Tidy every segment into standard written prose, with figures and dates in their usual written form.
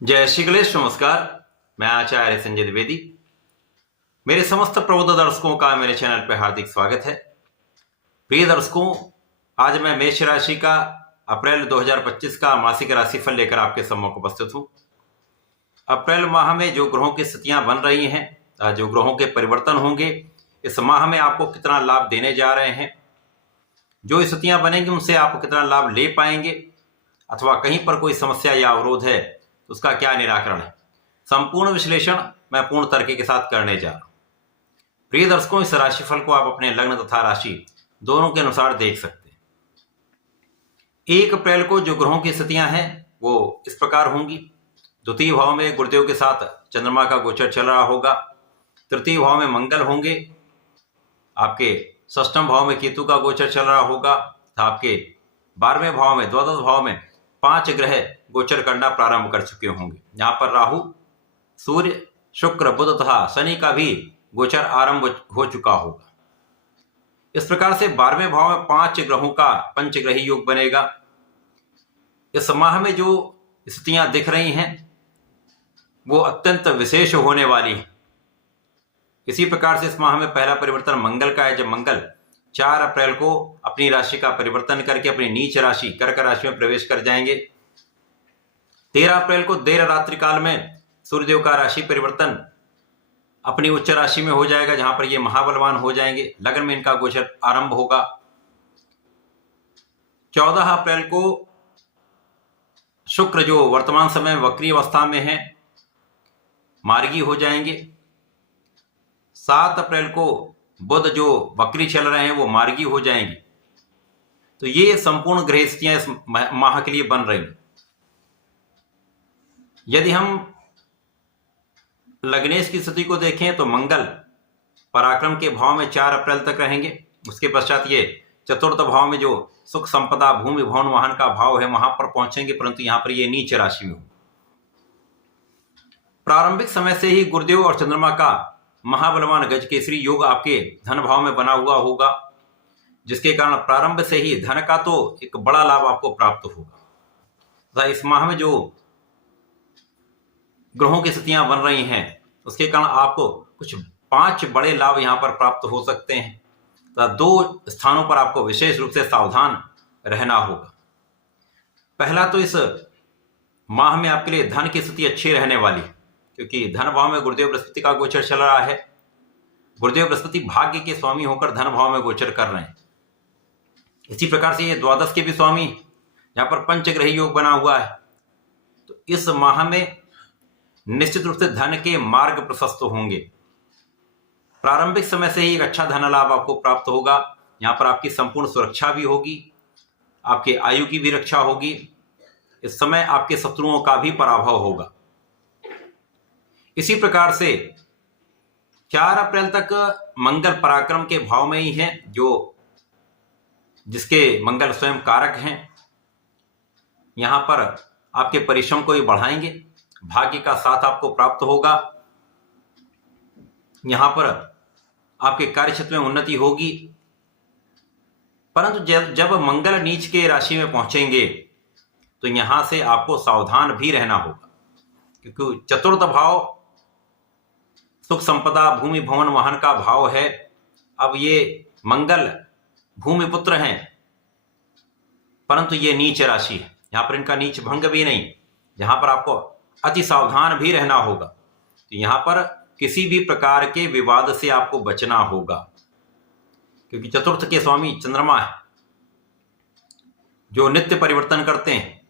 जय श्री गणेश। नमस्कार। मैं आचार्य संजय द्विवेदी। मेरे समस्त प्रबुद्ध दर्शकों का मेरे चैनल पर हार्दिक स्वागत है। प्रिय दर्शकों, आज मैं मेष राशि का अप्रैल 2025 का मासिक राशिफल लेकर आपके सम्मुख उपस्थित हूं। अप्रैल माह में जो ग्रहों की स्थितियां बन रही हैं, जो ग्रहों के परिवर्तन होंगे, इस माह में आपको कितना लाभ देने जा रहे हैं, जो स्थितियां बनेंगी उनसे आप कितना लाभ ले पाएंगे, अथवा कहीं पर कोई समस्या या अवरोध है तो उसका क्या निराकरण है, संपूर्ण विश्लेषण मैं पूर्ण तर्क के साथ करने जा रहा हूं। प्रिय दर्शकों, इस राशिफल को आप अपने लग्न तथा राशि दोनों के अनुसार देख सकते हैं। 1 अप्रैल को जो ग्रहों की स्थितियां हैं वो इस प्रकार होंगी। द्वितीय भाव में गुरुदेव के साथ चंद्रमा का गोचर चल रहा होगा। तृतीय भाव में मंगल होंगे। आपके षष्ठम भाव में केतु का गोचर चल रहा होगा। आपके 12वें भाव में, द्वादश भाव में 5 ग्रह गोचर करना प्रारंभ कर चुके होंगे। यहाँ पर राहु, सूर्य, शुक्र, बुध तथा शनि का भी गोचर आरंभ हो चुका होगा। इस प्रकार से 12वें भाव में 5 ग्रहों का पंचग्रही योग बनेगा। इस माह में जो स्थितियां दिख रही हैं वो अत्यंत विशेष होने वाली है। इसी प्रकार से इस माह में पहला परिवर्तन मंगल का है, जब मंगल 4 अप्रैल को अपनी राशि का परिवर्तन करके अपनी नीच राशि कर्क राशि में प्रवेश कर जाएंगे। 13 अप्रैल को देर रात्रि काल में सूर्यदेव का राशि परिवर्तन अपनी उच्च राशि में हो जाएगा, जहां पर ये महाबलवान हो जाएंगे। लग्न में इनका गोचर आरंभ होगा। 14 अप्रैल को शुक्र, जो वर्तमान समय वक्री अवस्था में है, मार्गी हो जाएंगे। 7 अप्रैल को बुध, जो वक्री चल रहे हैं, वो मार्गी हो जाएंगे। तो ये संपूर्ण ग्रह स्थितियां इस माह के लिए बन रही हैं। यदि हम लग्नेश की स्थिति को देखें तो मंगल पराक्रम के भाव में 4 अप्रैल तक रहेंगे। उसके पश्चात ये चतुर्थ भाव में, जो सुख संपदा, भूमि, भवन, वाहन का भाव है, वहां पर पहुंचेंगे, परंतु यहां पर ये नीच राशि में हो। प्रारंभिक समय से ही गुरुदेव और चंद्रमा का महाबलवान गज केसरी योग आपके धन भाव में बना हुआ होगा, जिसके कारण प्रारंभ से ही धन का तो एक बड़ा लाभ आपको प्राप्त होगा। इस माह में जो ग्रहों की स्थितियां बन रही हैं उसके कारण आपको कुछ 5 बड़े लाभ यहां पर प्राप्त हो सकते हैं। तो 2 स्थानों पर आपको विशेष रूप से सावधान रहना होगा। पहला तो इस माह में आपके लिए धन की स्थिति अच्छी रहने वाली है, क्योंकि धन भाव में गुरुदेव बृहस्पति का गोचर चल रहा है। गुरुदेव बृहस्पति भाग्य के स्वामी होकर धन भाव में गोचर कर रहे हैं। इसी प्रकार से ये द्वादश के भी स्वामी, जहां पर पंचग्रही योग बना हुआ है। तो इस माह में निश्चित रूप से धन के मार्ग प्रशस्त होंगे। प्रारंभिक समय से ही एक अच्छा धन लाभ आपको प्राप्त होगा। यहां पर आपकी संपूर्ण सुरक्षा भी होगी, आपके आयु की भी रक्षा होगी। इस समय आपके शत्रुओं का भी पराभव होगा। इसी प्रकार से 4 अप्रैल तक मंगल पराक्रम के भाव में ही है, जिसके मंगल स्वयं कारक हैं। यहां पर आपके परिश्रम को भी बढ़ाएंगे, भाग्य का साथ आपको प्राप्त होगा। यहां पर आपके कार्य क्षेत्र में उन्नति होगी। परंतु जब मंगल नीच के राशि में पहुंचेंगे तो यहां से आपको सावधान भी रहना होगा, क्योंकि चतुर्थ भाव सुख संपदा, भूमि, भवन, वाहन का भाव है। अब ये मंगल भूमि पुत्र हैं, परंतु ये नीच राशि है। यहां पर इनका नीच भंग भी नहीं, जहां पर आपको अति सावधान भी रहना होगा। तो यहां पर किसी भी प्रकार के विवाद से आपको बचना होगा, क्योंकि चतुर्थ के स्वामी चंद्रमा है, जो नित्य परिवर्तन करते हैं।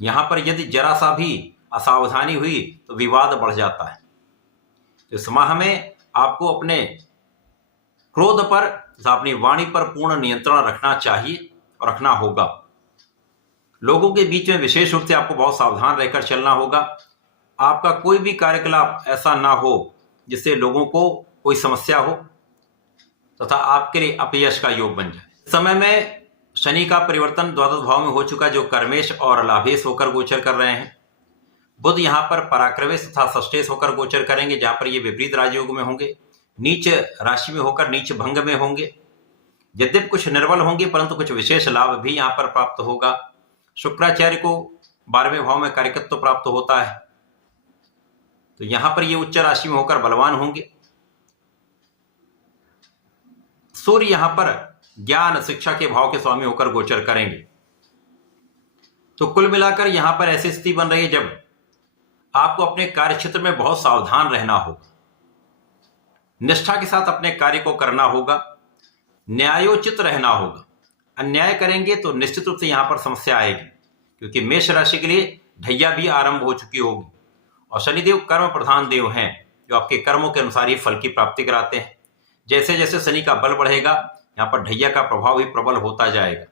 यहां पर यदि जरा सा भी असावधानी हुई तो विवाद बढ़ जाता है। तो इस माह में आपको अपने क्रोध पर, अपनी वाणी पर पूर्ण नियंत्रण रखना चाहिए और रखना होगा। लोगों के बीच में विशेष रूप से आपको बहुत सावधान रहकर चलना होगा। आपका कोई भी कार्यकलाप ऐसा ना हो जिससे लोगों को कोई समस्या हो तथा आपके लिए अपयश का योग बन जाए। इस समय में शनि का परिवर्तन द्वादश भाव में हो चुका, जो कर्मेश और लाभेश होकर गोचर कर रहे हैं। बुध यहां पर पराक्रमेश तथा षष्ठेश होकर गोचर करेंगे, जहां पर ये विपरीत राजयोग में होंगे, नीच राशि में होकर नीच भंग में होंगे। यद्यपि कुछ निर्बल होंगे, परंतु कुछ विशेष लाभ भी यहां पर प्राप्त होगा। शुक्राचार्य को 12वें भाव में कार्यकत्व प्राप्त होता है। तो यहां पर ये उच्च राशि में होकर बलवान होंगे। सूर्य यहां पर ज्ञान शिक्षा के भाव के स्वामी होकर गोचर करेंगे। तो कुल मिलाकर यहां पर ऐसी स्थिति बन रही है जब आपको अपने कार्य क्षेत्र में बहुत सावधान रहना होगा, निष्ठा के साथ अपने कार्य को करना होगा, न्यायोचित रहना होगा। अन्याय करेंगे तो निश्चित रूप से यहां पर समस्या आएगी, क्योंकि मेष राशि के लिए ढैया भी आरंभ हो चुकी होगी और शनिदेव कर्म प्रधान देव हैं, जो आपके कर्मों के अनुसार ही फल की प्राप्ति कराते हैं। जैसे जैसे शनि का बल बढ़ेगा, यहाँ पर ढैया का प्रभाव भी प्रबल होता जाएगा।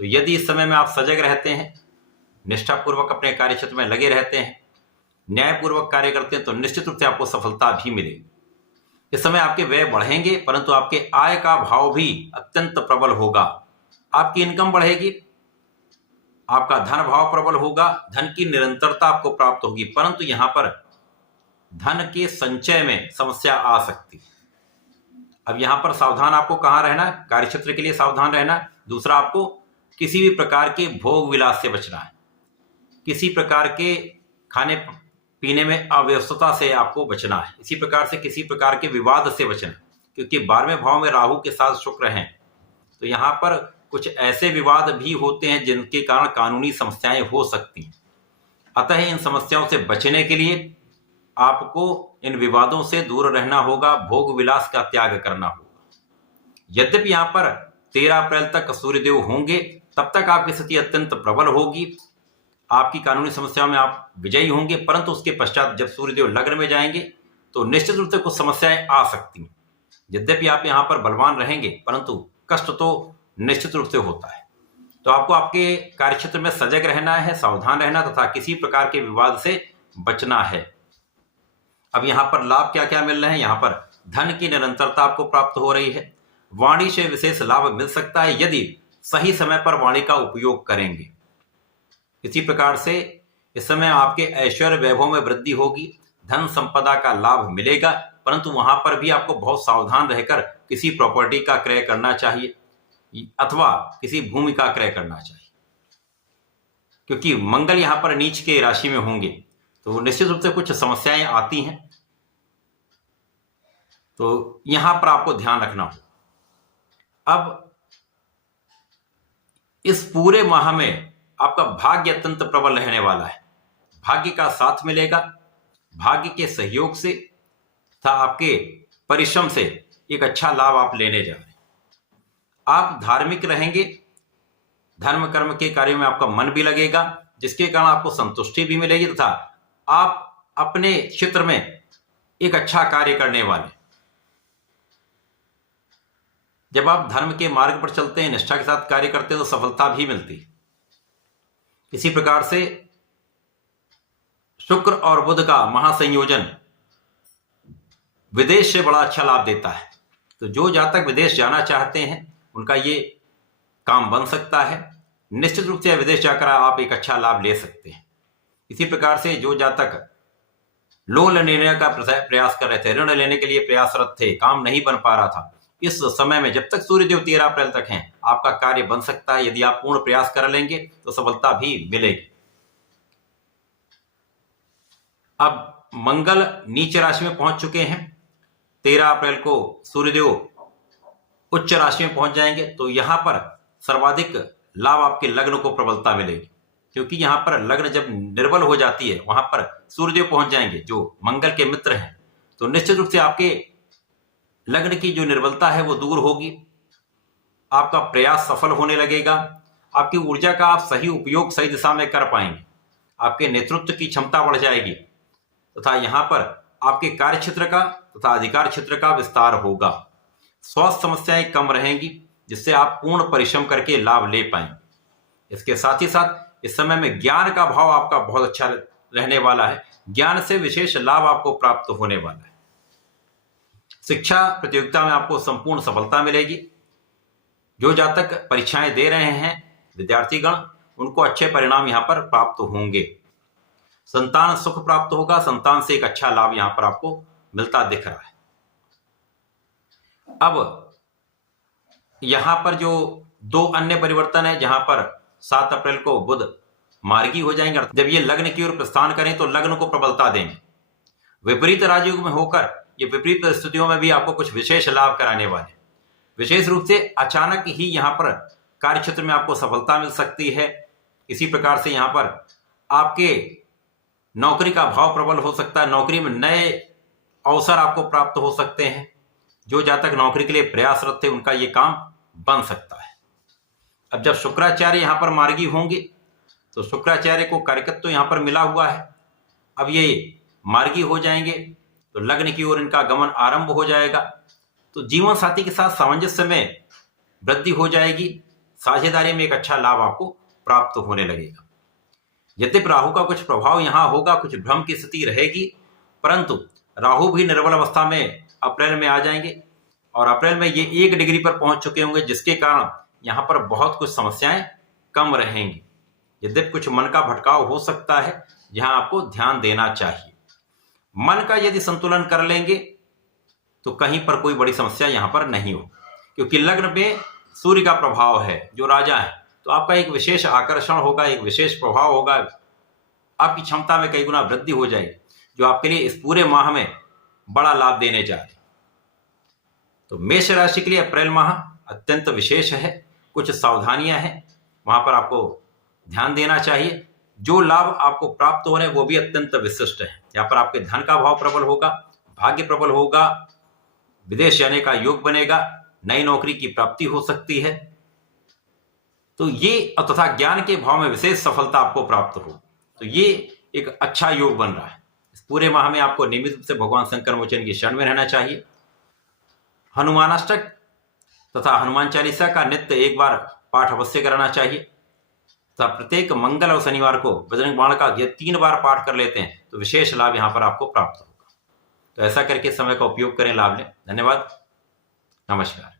तो यदि इस समय में आप सजग रहते हैं, निष्ठापूर्वक अपने कार्य क्षेत्र में लगे रहते हैं, न्यायपूर्वक कार्य करते हैं, तो निश्चित रूप से आपको सफलता भी मिलेगी। इस समय आपके व्यय बढ़ेंगे, परंतु आपके आय का भाव भी अत्यंत प्रबल होगा। आपकी इनकम बढ़ेगी, आपका धन भाव प्रबल होगा, धन की निरंतरता आपको प्राप्त होगी, परंतु यहां पर धन के संचय में समस्या आ सकती है। अब यहां पर सावधान आपको कहां रहना है? कार्य क्षेत्र के लिए सावधान रहना है। दूसरा, आपको किसी भी प्रकार के भोग विलास से बचना है, किसी प्रकार के खाने पीने में अव्यवस्था से आपको बचना है, इसी प्रकार से किसी प्रकार के विवाद से बचना है, क्योंकि 12वें भाव में राहु के साथ शुक्र हैं। तो यहां पर कुछ ऐसे विवाद भी होते हैं जिनके कारण कानूनी समस्याएं हो सकती हैं। अतः इन समस्याओं से बचने के लिए आपको इन विवादों से दूर रहना होगा, भोग विलास का त्याग करना होगा। यद्यपि यहां पर 13 अप्रैल तक सूर्यदेव होंगे, तब तक आपकी स्थिति अत्यंत प्रबल होगी, आपकी कानूनी समस्याओं में आप विजयी होंगे, परंतु उसके पश्चात जब सूर्यदेव लग्न में जाएंगे तो निश्चित रूप से कुछ समस्याएं आ सकती हैं। यद्यपि आप यहां पर बलवान रहेंगे, परंतु कष्ट तो निश्चित रूप से होता है। तो आपको आपके कार्यक्षेत्र में सजग रहना है, सावधान रहना तथा किसी प्रकार के विवाद से बचना है। अब यहां पर लाभ क्या क्या मिल रहे हैं? यहां पर धन की निरंतरता आपको प्राप्त हो रही है, वाणी से विशेष लाभ मिल सकता है यदि सही समय पर वाणी का उपयोग करेंगे। इसी प्रकार से इस समय आपके ऐश्वर्य वैभव में वृद्धि होगी, धन संपदा का लाभ मिलेगा, परंतु वहां पर भी आपको बहुत सावधान रहकर किसी प्रॉपर्टी का क्रय करना चाहिए अथवा किसी भूमि का क्रय करना चाहिए, क्योंकि मंगल यहां पर नीच के राशि में होंगे तो निश्चित रूप से कुछ समस्याएं आती हैं। तो यहां पर आपको ध्यान रखना हो। अब इस पूरे माह में आपका भाग्य अत्यंत प्रबल रहने वाला है, भाग्य का साथ मिलेगा, भाग्य के सहयोग से तथा आपके परिश्रम से एक अच्छा लाभ आप लेने जा रहे हैं। आप धार्मिक रहेंगे, धर्म कर्म के कार्यों में आपका मन भी लगेगा, जिसके कारण आपको संतुष्टि भी मिलेगी तथा आप अपने क्षेत्र में एक अच्छा कार्य करने वाले। जब आप धर्म के मार्ग पर चलते हैं, निष्ठा के साथ कार्य करते हैं, तो सफलता भी मिलती है। इसी प्रकार से शुक्र और बुध का महासंयोजन विदेश से बड़ा अच्छा लाभ देता है। तो जो जातक विदेश जाना चाहते हैं उनका ये काम बन सकता है। निश्चित रूप से विदेश जाकर आप एक अच्छा लाभ ले सकते हैं। इसी प्रकार से जो जातक लोन लेने का प्रयास कर रहे थे, ऋण लेने के लिए प्रयासरत थे, काम नहीं बन पा रहा था, इस समय में जब तक सूर्यदेव 13 अप्रैल तक हैं, आपका कार्य बन सकता है। यदि आप पूर्ण प्रयास कर लेंगे तो सफलता भी मिलेगी। अब मंगल नीच राशि में पहुंच चुके हैं, 13 अप्रैल को सूर्यदेव उच्च राशि में पहुंच जाएंगे। तो यहां पर सर्वाधिक लाभ आपके लग्न को प्रबलता मिलेगी, क्योंकि यहां पर लग्न जब निर्बल हो जाती है, वहां पर सूर्यदेव पहुंच जाएंगे जो मंगल के मित्र हैं। तो निश्चित रूप से आपके लग्न की जो निर्बलता है वो दूर होगी, आपका प्रयास सफल होने लगेगा, आपकी ऊर्जा का आप सही उपयोग सही दिशा में कर पाएंगे, आपके नेतृत्व की क्षमता बढ़ जाएगी तथा यहां पर आपके कार्य क्षेत्र का तथा अधिकार क्षेत्र का विस्तार होगा। स्वास्थ्य समस्याएं कम रहेंगी, जिससे आप पूर्ण परिश्रम करके लाभ ले पाएंगे। इसके साथ ही साथ इस समय में ज्ञान का भाव आपका बहुत अच्छा रहने वाला है, ज्ञान से विशेष लाभ आपको प्राप्त होने वाला है। शिक्षा प्रतियोगिता में आपको संपूर्ण सफलता मिलेगी। जो जातक परीक्षाएं दे रहे हैं विद्यार्थीगण, उनको अच्छे परिणाम यहां पर प्राप्त होंगे। संतान सुख प्राप्त होगा, संतान से एक अच्छा लाभ यहां पर आपको मिलता दिख रहा है। अब यहां पर जो दो अन्य परिवर्तन है, जहां पर 7 अप्रैल को बुध मार्गी हो जाएंगे, जब ये लग्न की ओर प्रस्थान करें तो लग्न को प्रबलता देंगे। विपरीत राजयोग में होकर ये विपरीत परिस्थितियों में भी आपको कुछ विशेष लाभ कराने वाले। विशेष रूप से अचानक ही यहाँ पर कार्य क्षेत्र में आपको सफलता मिल सकती है। इसी प्रकार से यहाँ पर आपके नौकरी का भाव प्रबल हो सकता है, नौकरी में नए अवसर आपको प्राप्त हो सकते हैं। जो जातक नौकरी के लिए प्रयासरत थे उनका ये काम बन सकता है। अब जब शुक्राचार्य यहाँ पर मार्गी होंगे तो शुक्राचार्य को कारकत्व तो यहाँ पर मिला हुआ है। अब ये मार्गी हो जाएंगे तो लग्न की ओर इनका गमन आरंभ हो जाएगा। तो जीवन साथी के साथ सामंजस्य में वृद्धि हो जाएगी, साझेदारी में एक अच्छा लाभ आपको प्राप्त होने लगेगा। यद्यपि राहु का कुछ प्रभाव यहाँ होगा, कुछ भ्रम की स्थिति रहेगी, परंतु राहु भी निर्बल अवस्था में अप्रैल में आ जाएंगे और अप्रैल में ये 1 डिग्री पर पहुंच चुके होंगे, जिसके कारण यहाँ पर बहुत कुछ समस्याएं कम रहेंगी। यद्यपि कुछ मन का भटकाव हो सकता है, जहां आपको ध्यान देना चाहिए। मन का यदि संतुलन कर लेंगे तो कहीं पर कोई बड़ी समस्या यहाँ पर नहीं हो, क्योंकि लग्न में सूर्य का प्रभाव है जो राजा है। तो आपका एक विशेष आकर्षण होगा, एक विशेष प्रभाव होगा, आपकी क्षमता में कई गुना वृद्धि हो जाएगी, जो आपके लिए इस पूरे माह में बड़ा लाभ देने जा रहे। तो मेष राशि के लिए अप्रैल माह अत्यंत विशेष है। कुछ सावधानियां हैं, वहां पर आपको ध्यान देना चाहिए। जो लाभ आपको प्राप्त हो रहे हैं वो भी अत्यंत विशिष्ट है। यहाँ पर आपके धन का भाव प्रबल होगा, भाग्य प्रबल होगा, विदेश जाने का योग बनेगा, नई नौकरी की प्राप्ति हो सकती है। तो ये तथा ज्ञान के भाव में विशेष सफलता आपको प्राप्त हो, तो ये एक अच्छा योग बन रहा है। इस पूरे माह में आपको नियमित रूप से भगवान शंकर मोचन की शरण में रहना चाहिए। हनुमानाष्टक तथा हनुमान चालीसा का नित्य एक बार पाठ अवश्य कराना चाहिए तथा प्रत्येक मंगल और शनिवार को बजरंग बाण का यह 3 बार पाठ कर लेते हैं तो विशेष लाभ यहाँ पर आपको प्राप्त होगा। तो ऐसा करके समय का उपयोग करें, लाभ लें। धन्यवाद, नमस्कार।